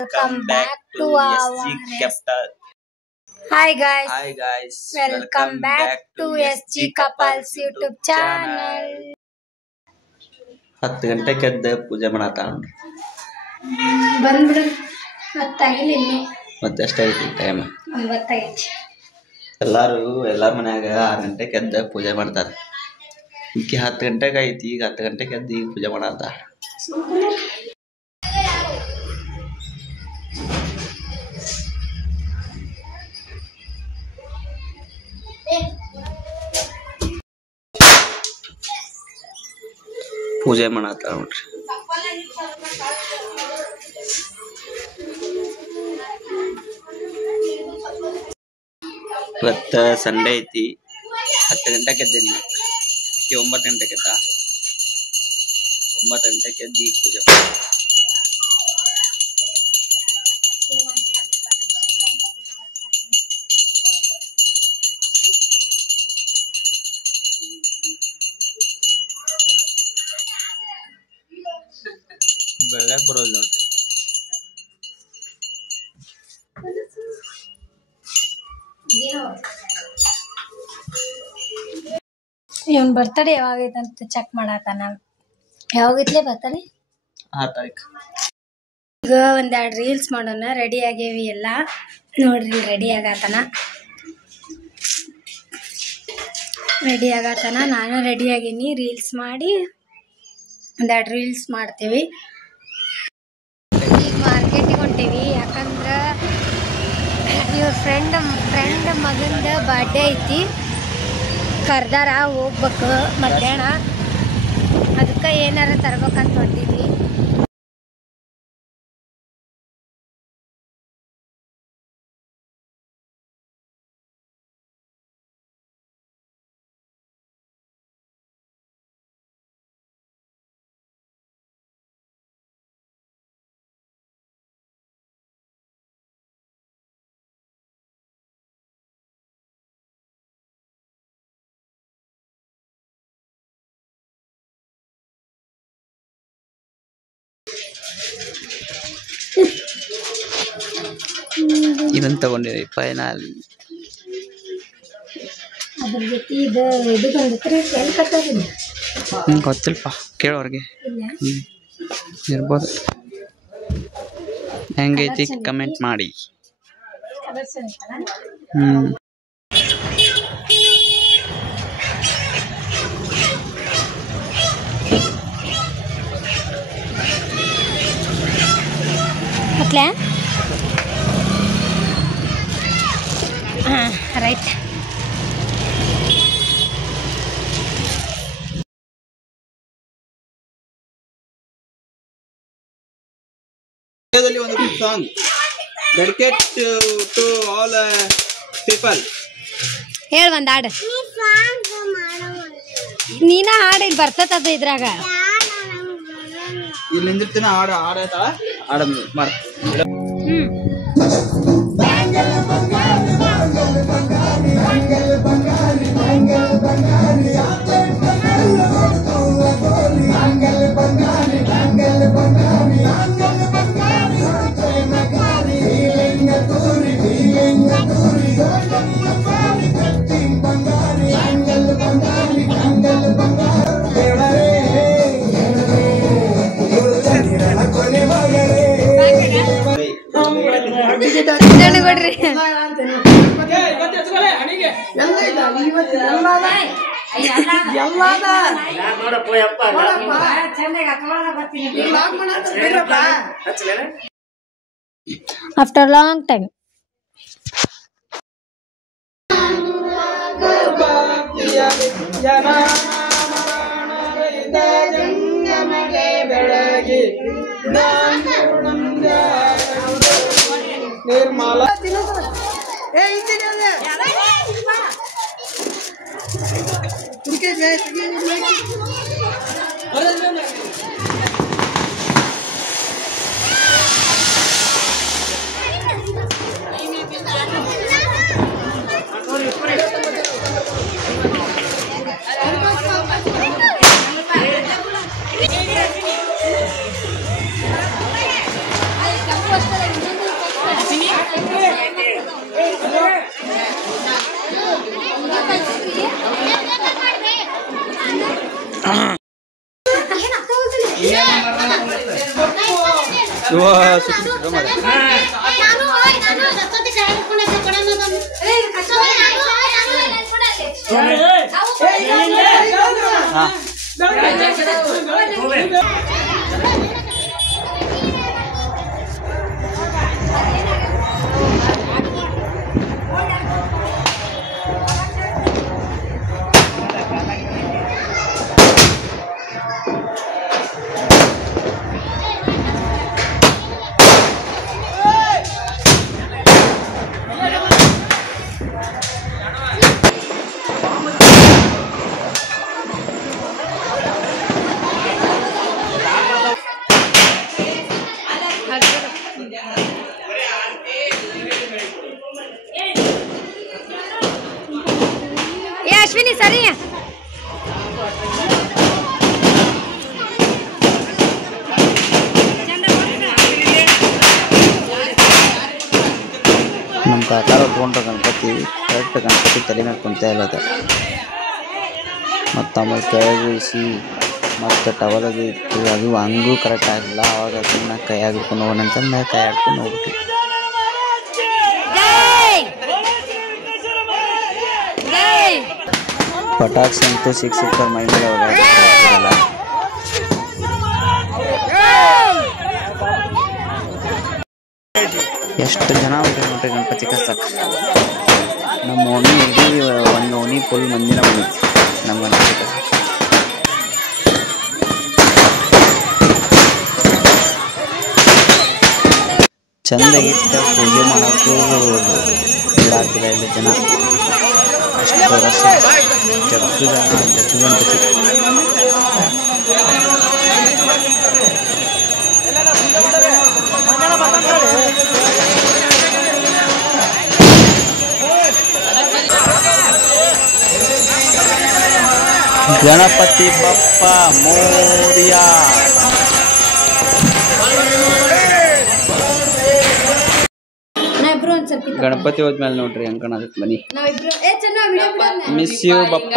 Welcome back to our Capital. Hi guys. Hi guys. Welcome back to SG Couples YouTube channel. 10 ಗಂಟೆಗೆ ಎದ್ದು ಪೂಜೆ ಮಾಡತಾನ ಬಂದ್ಬಿಡು ಮತ್ತಾಗಿಲ್ಲ ಇನ್ನು ಮತ್ತೆ ಎಷ್ಟಾಗೈತಿ ಟೈಮ್ 9 ಆಗೈತಿ. ಎಲ್ಲಾರ ಮನ್ಯಾಗ 6 ಗಂಟೆಗೆ ಎದ್ದು ಪೂಜೆ ಮಾಡ್ತಾರೆ. ಈಕೆ 10 ಗಂಟೆಗೆ ಐತಿ, ಈಗ 10 ಗಂಟೆಗೆ ಎದ್ದು ಈಗ ಪೂಜೆ ಮಾಡತ್ತ. ಪೂಜೆ ಮಾಡತ್ತ ನೋಡ್ರಿ. ಇವತ್ತು ಸಂಡೇ ಐತಿ. 10 ಗಂಟೆಗೆ ಎದ್ದೇನಿ. 9 ಗಂಟೆಗೆ ಎದ್ದ. 9 ಗಂಟೆಗೆ ಎದ್ದು ಈಗ ಪೂಜೆ ಮಾಡ. ಬೆಳಗ್ಗೆ ಬರೋಲ್ಲ ನೋಡ್ರಿ. ಇವನ್ ಬರ್ತಡೇ ಯಾವಾಗೈತಂತ ಚೆಕ್ ಮಾಡತ್ತಾನ. ಯಾವಾಗೈತ್ಲೆ ಬರ್ತಡೇ? 6 ತಾರೀಕು. ಈಗ ಒಂದೆರಡು ರೀಲ್ಸ್ ಮಾಡೋಣ. ರೆಡಿ ಆಗೇವಿ ಎಲ್ಲ ನೋಡ್ರಿ. ರೆಡಿ ಆಗತ್ತಾನ. ನಾನು ರೆಡಿ ಆಗೀನಿ. ರೀಲ್ಸ್ ಮಾಡಿ ಒಂದೆರಡು ರೀಲ್ಸ್ ಮಾಡ್ತೀವಿ. ಈಗ ಮಾರ್ಕೆಟಿಗೆ ಹೊಂಟೀವಿ. ಯಾಕಂದ್ರೆ ಇವ್ರ ಫ್ರೆಂಡ್ ಮಗಂದ ಬರ್ಡೇ ಐತಿ. ಕರ್ದಾರ ಹೋಗ್ಬೇಕು ಮಧ್ಯಾಹ್ನ. ಅದಕ್ಕೆ ಏನಾರ ತರ್ಬೇಕಂತ ಹೊಂಟಿದ್ವಿ. ಇದನ್ನ ತಗೊಂಡಿರಿ ಫೈನಲ್. ಅದ್ರ ಜೊತೆ ಇದು ಬಂದಿತ್ರಿ. ಎಲ್ಲಿ ಕಟ್ಟೋದಿಲ್ಲ ಗೊತ್ತಿಲ್ಪ, ಕೇಳೋರ್ಗೆ ಇರ್ಬೋದು. ಹೆಂಗೈತಿ ಕಮೆಂಟ್ ಮಾಡಿ. ಮಕ್ಳೇ ರೈಟ್. ಒಂದು song dedicate to all people. ಹೇಳ ಒಂದ್ ಹಾಡು. ನೀನ ಹಾಡು. ಇಲ್ಲಿ ಬರ್ತದ ಇದ್ರಾಗ. ಇಲ್ಲಿ ನಿಂದಿರ್ತೀನಿ. ಹಾಡು ಆಯ್ತಾ? ಹಾಡ ಮಾಡ. ಕೊಡ್ರಿ. After a long time. Ashwini ಸರಿ ನಮ್ಮ ಕಾಕಾರ ತೊಗೊಂಡ್ರೆ ಗಣಪತಿ ಕರೆಕ್ಟ್ ಗಣಪತಿ ತಲೆ ಮೇಲೆ ಕುಂತ ಇಲ್ಲದ ಮತ್ತು ಆಮೇಲೆ ಕೆಳಗೆ ಇಳಿಸಿ ಮತ್ತು ಟವಲದು ಇಟ್ಟು ಅದು ಹಂಗೂ ಕರೆಕ್ಟ್ ಆಗಿಲ್ಲ. ಅವಾಗ ಅದನ್ನ ಕೈ ಹಿಡ್ಕೊಂಡು ಹೋಗೋಣ ಅಂತಂದು ನಾ ಕೈ ಹಿಡ್ಕೊಂಡು ಹೋಗ್ಬಿಟ್ಟು ಪಟಾಕ್ಸಿ ಅಂತೂ ಸಿಕ್ಕಿರ್ತಾರೆ ಮೈ ಮೇಲೆ ಹೋಗಲ್ಲ. ಎಷ್ಟು ಜನ ಹೋಗ್ತಾರೆ ನೋಡ್ರಿ ಗಣಪತಿ ಕರ್ಸಕ್ಕೆ. ನಮ್ಮ ಓಣಿ ಇಡೀ ಒಂದು ಓಣಿ ಫುಲ್ ಮಂದಿನ ಬಂದಿತ್ತು ನಮ್ಮ ಗಣಪತಿ ಕರ್ಸಕ್ಕೆ. ಚಂದಾಗಿಟ್ಟ ಪೂಜೆ ಮಾಡೋಕ್ಕೂ ಬಿಡಾಕಿಲ್ಲ ಇಲ್ಲಿ ಜನ. ಅಷ್ಟು ರಶ ಜಗ್ಗು ಗಣಪತಿ. ಗಣಪತಿ ಬಪ್ಪ ಮೋರಿಯಾ. ಗಣಪತಿ ಹೋದ್ಮೇಲೆ ನೋಡ್ರಿ ಹೆಂಗ್ ಕಾಣತೈತಿ ಮನಿ. Miss you Bappa.